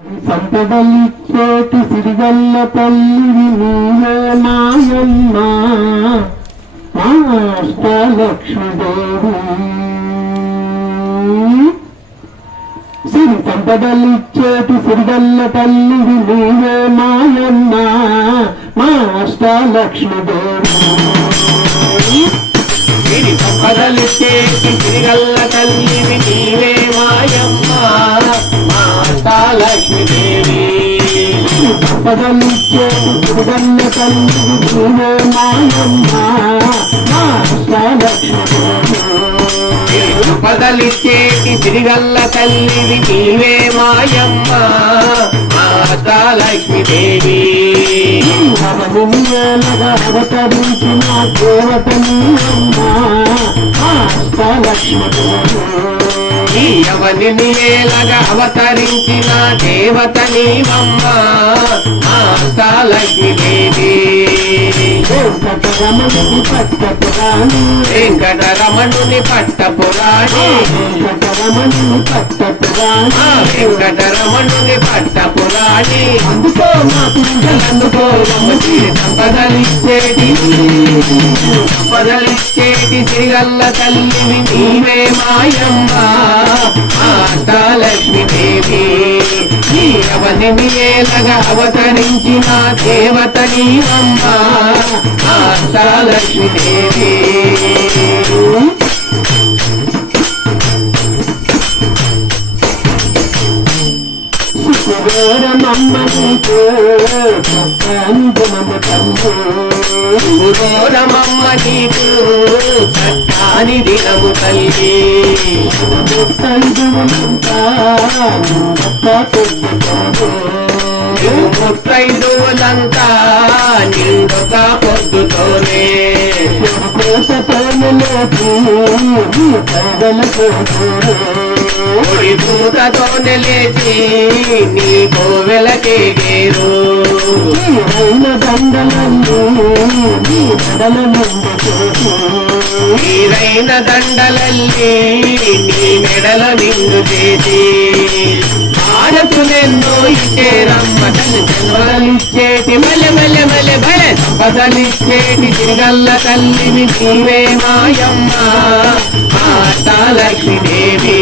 సంపదలిచ్చేటి సిరిగల్ల తల్లివి నీవే మాయమ్మ మా అష్టలక్ష్మీదేవి. సిరి సంపదలిచ్చేటి సిరిగల్ల తల్లివి నీవే మాయమ్మ మా అష్టలక్ష్మీదేవి. సిరి సంపదలిచ్చేటి సిరిగల్ల తల్లివి నీవే మాయమ్మ మా అష్టలక్ష్మీదేవి. సంపదలిచ్చేటి సిరిగల్ల తల్లివి నీవే మాయమ్మ మా అష్టలక్ష్మీదేవి. సంపదలిచ్చేటి సిరిగల్ల తల్లివి నీవే మాయమ్మ మా అష్టలక్ష్మీదేవి. అవతరించిన దేవత నీవమ్మ మా అష్టలక్ష్మీదేవి. ఎవని నీవేలగా అవతరించిన దేవత నీవమ్మ మా అష్టలక్ష్మీదేవి. వెంకటరమణుని పట్టపురాణి వెంకటరమణుని పట్టపురాణి వెంకటరమణుని పట్టపురాణి వెంకటరమణుని పట్టపురాణి. అందుకో మా అందుకో సంపదలిచ్చేటి సిరిగల్ల తల్లివి నీవే మాయమ్మ మా అష్టలక్ష్మీదేవి. ఎవని నీవేలగా అవతరించిన దేవత నీవమ్మ మా అష్టలక్ష్మీదేవి. శుభోరమమ్మ నీకు చక్కని గుణము తల్లి. శుభోరమమ్మ నీకు చక్కని దినము తల్లి. ముత్తైదువులంతా నిండొక్క పొద్దుతోనే ముత్తైదువులంతా నిండొక పొద్దుతోనే కోసతోనే లేచి నీ పేదలకోసమే ఒడి పూతతోనే లేచి నీ కోవెలకేగేరు. తీరైన దండలన్నీ నీ మెడల నిండు చేసి తీరైన దండలల్లి నీ మెడల నిండు చేసి ఆడతులెన్నో ఇచ్చేరమ్మ తల్లి. జన్మలిచ్చేటి మల్లె మల్లె మల్లె భలే సంపదలిచ్చేటి సిరిగల్ల తల్లివి నీవే మాయమ్మ మా అష్టలక్ష్మీదేవి.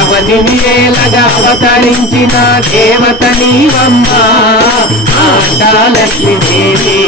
ఎవని నీవేలగా అవతరించిన దేవత నీవమ్మ మా అష్టలక్ష్మీదేవి.